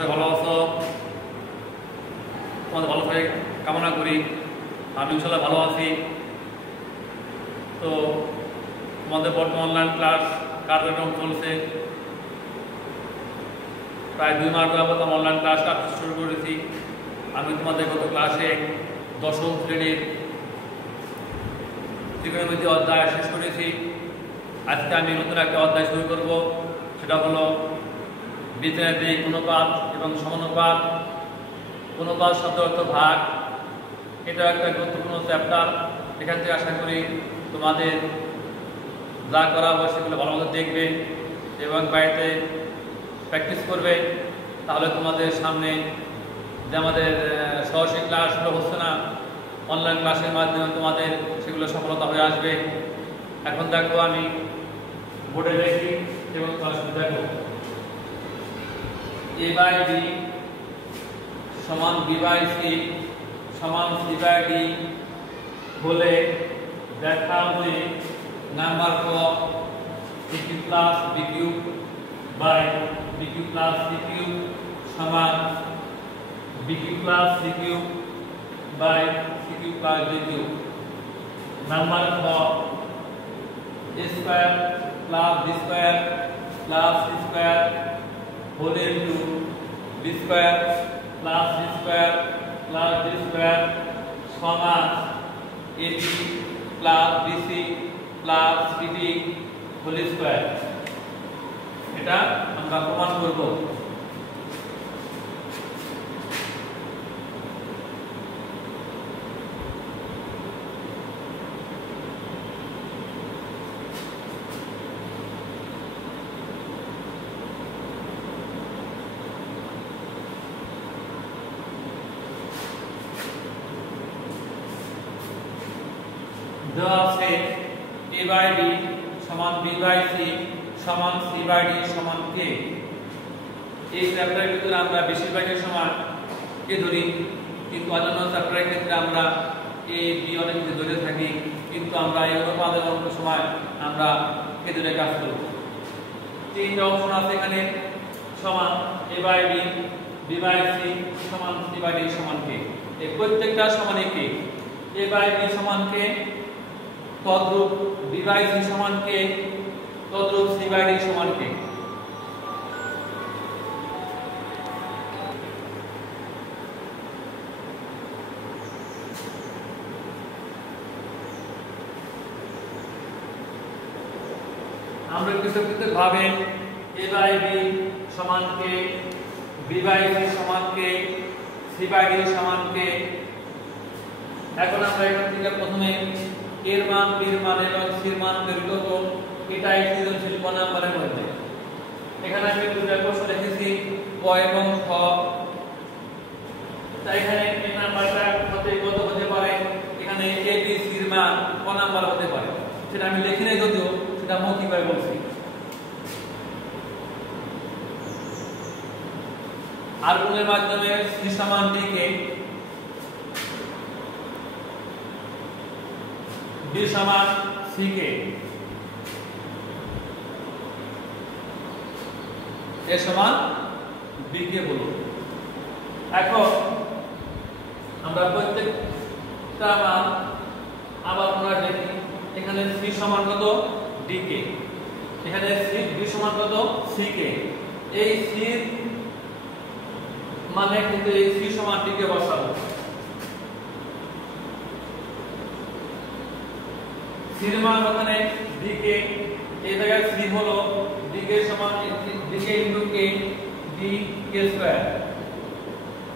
সবাই ভালো আছো, তোমাদের ভালো থাকে কামনা করি। আমি ইনশাল্লাহ ভালো আছি। তো তোমাদের বর্তমান অনলাইন ক্লাস কার্যক্রম চলছে। প্রায় 2 মাস যাবত আমি অনলাইন ক্লাসটা শুরু করেছি। আমি তোমাদের গত ক্লাসে 10ম শ্রেণীর ত্রিকোণমিতি অধ্যায় শেষ করেছি। আজকে আমি নতুন একটা অধ্যায় শুরু করব, সেটা হলো বীজগাণিতিক অনুপাত এবং সমানুপাত। অনুপাত শব্দের অর্থ ভাগ। এটা একটা গুরুত্বপূর্ণ চ্যাপ্টার। এখান থেকে আশা করি তোমাদের যা করা হবে সেগুলো ভালোভাবে দেখবে এবং বাড়িতে প্র্যাকটিস করবে। তাহলে তোমাদের সামনে যে আমাদের সরাসরি ক্লাসগুলো হচ্ছে না, অনলাইন ক্লাসের মাধ্যমে তোমাদের সেগুলো সফলতা হয়ে আসবে। এখন দেখো আমি বোর্ডে দেখি এবং ক্লাসটি দেখো। a/b সমান b/c সমান c/d বলে দেখাও যে number of bq plus bq by bq plus cq সমান bq plus cq by cq plus dq। Number of a square plus b square plus c square whole into b square plus c square plus d square সমান ab plus bc plus cd whole square. এটা আমরা প্রমাণ করব। দেওয়া আছে a/b সমান b/c সমান c/d সমান k। এই চ্যাপ্টারের ভিতরে আমরা বেশিরভাগের সময় কে ধরি, কিন্তু অন্যান্য চ্যাপ্টারের ক্ষেত্রে আমরা a b অনেক কিছু ধরে থাকি, কিন্তু আমরা এই অনুপাতের অনেক সময় আমরা কে ধরে কাজ করব। তিনটা অপশন আছে এখানে, সমান a/b b/c সমান c/d সমান k। এই প্রত্যেকটা সমানই k। a/b সমান k, তদ্রূপ b/c সমান k, তদ্রূপ c/d সমান k। আমরা কিছু ভাবে a/b সমান k, b/c সমান k, c/d সমান k। এখন আমরা এখান থেকে প্রথমে এর মান, বীর মান এবং সির মান বের করব। এটাই সৃজনশীল ক নাম্বারের মধ্যে। এখানে আমি দুটো প্রশ্ন রেখেছি, ক এবং খ। তাই এখানে এই নাম্বারটা কত হতে পারে, এখানে a b c এর মান ক নাম্বার হতে পারে সেটা আমি লিখি নাই, যদিও সেটা মৌখিকভাবে বলছি। আর গুণের মাধ্যমে c সমান d কে, b সমান c কে, a সমান b কে বলো। এখন আমরা প্রত্যেকটা মান আবার পুনরায় দেখি। এখানে c সমান কত, d কে, এখানে b সমান কত, c কে। এই c মানে কিন্তু এই c সমান d কে বসাবো। c এর মান ওখানে d কে, এই জায়গায় c হলো d কে সমান d কে into k d k square,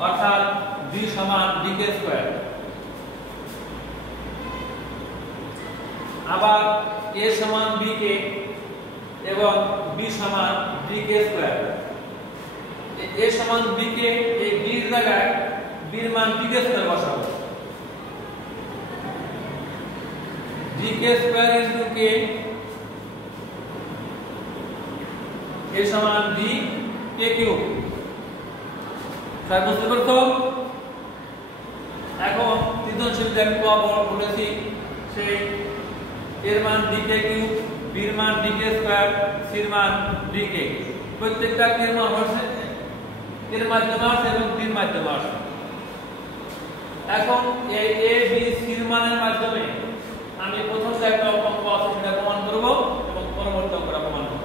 অর্থাৎ d সমান d k স্কয়ার। আবার a সমান b কে এবং b সমান d k স্কয়ার। a সমান b কে, এই b এর জায়গায় b এর মান d k স্কয়ার বসাবো। d k square into k, a সমান d k কিউব। স্যার বুঝতে পারছো? এখন সৃজনশীল দেখো বলেছি, সেই এর মান d k কিউব, b এর মান d k স্কয়ার, c এর মান d k। প্রত্যেকটা কে মান হচ্ছে এর মাধ্যমে আসে এবং বির মাধ্যমে আসে। এখন এই এ বি সি এর মানের মাধ্যমে আমি প্রথম যে একটা অঙ্ক আছে সেটা প্রমাণ করব এবং পরবর্তী অঙ্কটা প্রমাণ করব।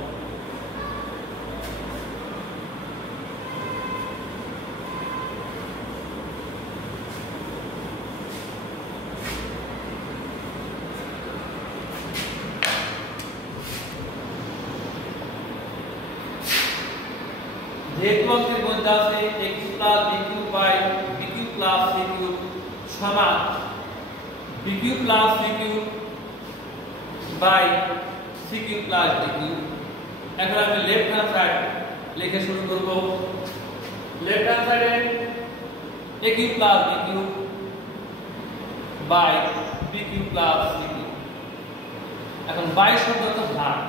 যেহেতু অঙ্কের মধ্যে আছে x plus b cube by b cube plus c cube সমান b cube plus c cube by c cube plus d cube. এখন আমি লেফট হ্যান্ড সাইড লিখে শুরু করব। লেফট হ্যান্ড সাইডে a cube plus b cube by b cube plus c cube. এখন by শব্দটা ভাগ,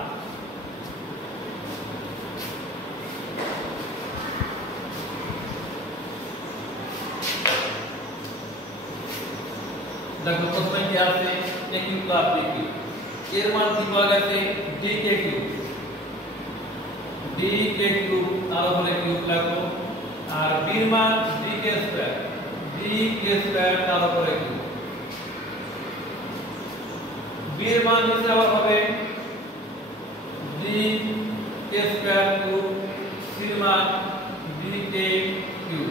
দেখো প্রথমে কি আছে a cube plus b cube, এর মান কি পাওয়া গেছে dk কিউব, dk কিউব তার উপরে কিউব লাগলো, আর b এর মান dk স্কয়ার, dk স্কয়ার তার উপরে কিউব। b এর মান নিচে আবার হবে dk স্কয়ার কিউব, c এর মান dk কিউব।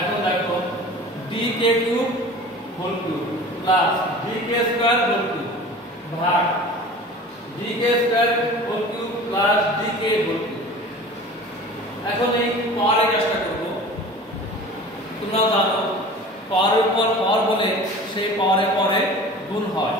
এখন দেখো dk cube whole cube plus dk square whole cube ভাগ dk square whole cube plus dk whole cube. এখন এই পাওয়ারের কাজটা করব। তোমরা জানো পাওয়ারের উপর পাওয়ার বলে সেই পাওয়ারের পরে গুণ হয়।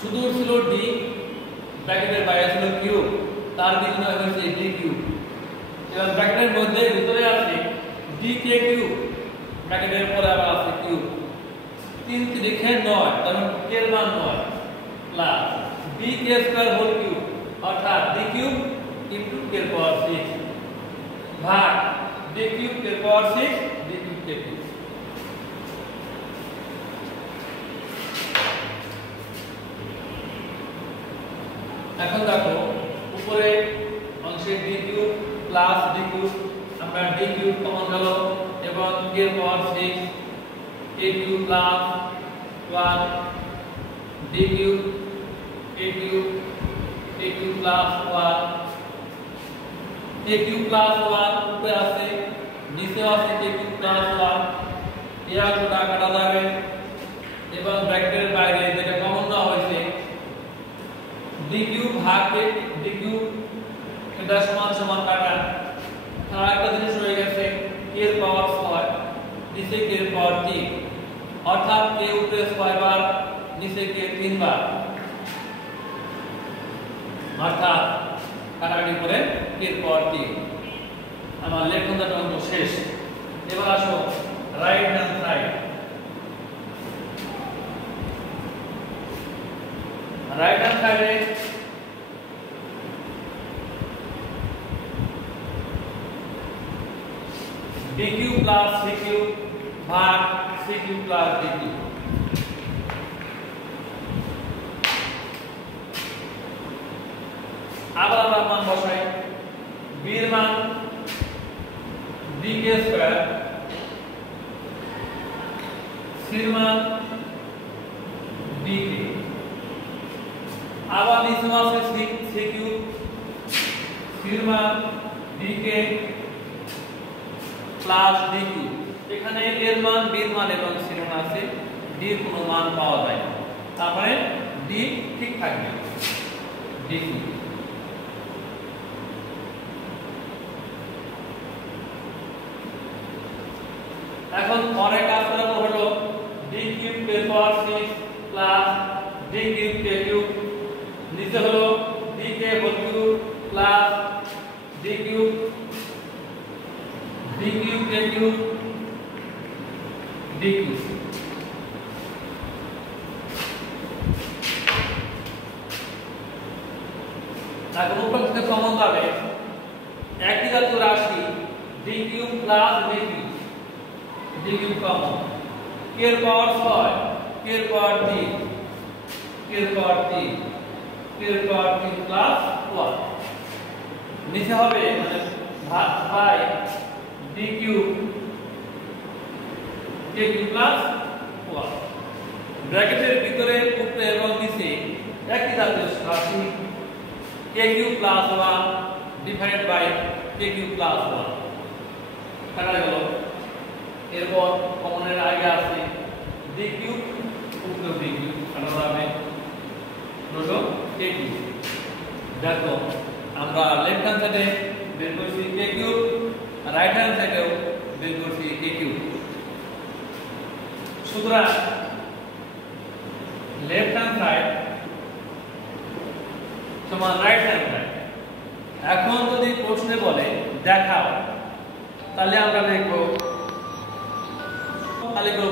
শুধু ছিল d, ব্র্যাকেটের বাইরে ছিল কিউব, তার ভিতরে হয়েছে d কিউব। এবার ব্র্যাকেটের মধ্যে ভিতরে আছে dk কিউব, ব্র্যাকেটের পরে আবার আছে কিউব, 3 3 9, কারণ k এর মান 9 plus dk square whole cube অর্থাৎ d কিউব ইনটু k এর পাওয়ার 6 ভাগ d কিউব k এর power 6 d cube k cube. এখন দেখো উপরে অংশে d cube plus d cube, আমরা d কিউব কমন গেল এবং k এর power 6 a cube plus 1 d cube a cube plus 1 a cube plus 1 উপরে আছে, নিচে আছে a কিউব প্লাস 1, এই অংশটা কাটা যাবে এবং ব্র্যাকেটের বাইরে যেটা কমন দেওয়া হয়েছে d কিউব ভাগ d কিউব, এটা সমান সমান কাটা। আর একটা জিনিস হয়ে গেছে k এর পাওয়ার 6 নিচে k এর পাওয়ার 3, অর্থাৎ k উপরে 6 বার নিচে k 3 বার, অর্থাৎ কাটাকাটি করে k এর পাওয়ার 3। আমার লেফট হ্যান্ড অঙ্ক শেষ। এবার আসো right hand side. Right hand সাইডে d cube plus c cube ভাগ c cube plus d cube. আবার আমরা মান বসাই, b এর মান dk স্কয়ার, c এর মান dk, আবার নিচে আছে c কিউব, c এর মান dk প্লাস d কিউব। এখানে এর মান b এর মান এবং c এর মান আছে, d এর কোনো মান পাওয়া যায় না, তারপরে d ঠিক থাকবে d কিউব। এখন পরের কাজ করা হলো d কিউব এর power 6 plus d cube k cube, নিচে হলো dk whole cube plus d cube k cube d cube. এখন উপর থেকে কমন যাবে একই জাতীয় রাশি d cube plus d cube common k এর পাওয়ার 6 k এর পাওয়ার 3 k এর পাওয়ার 3 k এর পাওয়ার 3 প্লাস 1 নিচে হবে মানে ভাগ by d cube k cube plus 1 ব্র্যাকেটের ভিতরে উপরে এবং নিচে একই জাতীয় রাশি k cube plus 1 divided by k cube plus 1 কাটা গেল। এরপর কমনের আগে আছে d কিউব উপরে d কিউব কাটা যাবে রোটো k কিউব। দেখো আমরা লেফট হ্যান্ড সাইডে বের করছি k কিউব আর রাইট হ্যান্ড সাইডেও বের করছি k কিউব। সুতরাং লেফট হ্যান্ড সাইড সমান রাইট হ্যান্ড সাইড। এখন যদি প্রশ্নে বলে দেখাও তাহলে আমরা লিখব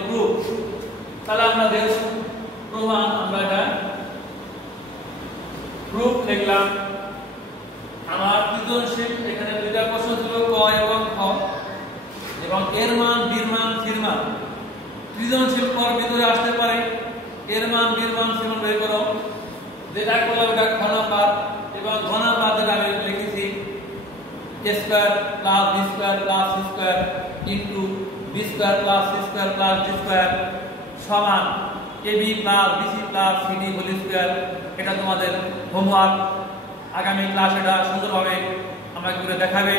প্রুফ। তাহলে আমরা দেখব প্রমাণ আমরা এটা প্রুফ লিখলাম। আমার সৃজনশীল এখানে দুইটা প্রশ্ন ছিল ক এবং খ এবং এর মান বীর মান সির মান। সৃজনশীল কর ভিতরে আসতে পারে এর মান বীর মান সির মান বের করো যেটা করলাম এটা খ নাম্বার এবং ঘ নাম্বার যেটা আমি লিখেছি a square plus b square plus c square into b square plus c square plus d square সমান ab plus bc plus cd whole square. এটা তোমাদের হোমওয়ার্ক, আগামী ক্লাস এটা সুন্দরভাবে আমরা করে দেখাবে।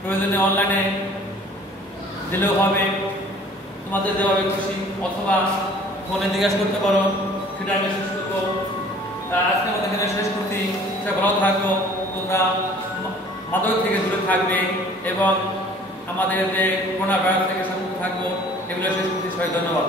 প্রয়োজনে অনলাইনে দিলেও হবে, তোমাদের যেভাবে খুশি, অথবা ফোনে জিজ্ঞাসা করতে পারো, সেটা আমি শেষ করবো। আজকে আমাদের এখানে শেষ করছি। সেটা ভালো থাকবো, তোমরা মাদক থেকে দূরে থাকবে এবং আমাদের যে করোনা ভাইরাস থেকে সতর্ক থাকবো। এগুলো শেষ করছি। সবাই ধন্যবাদ।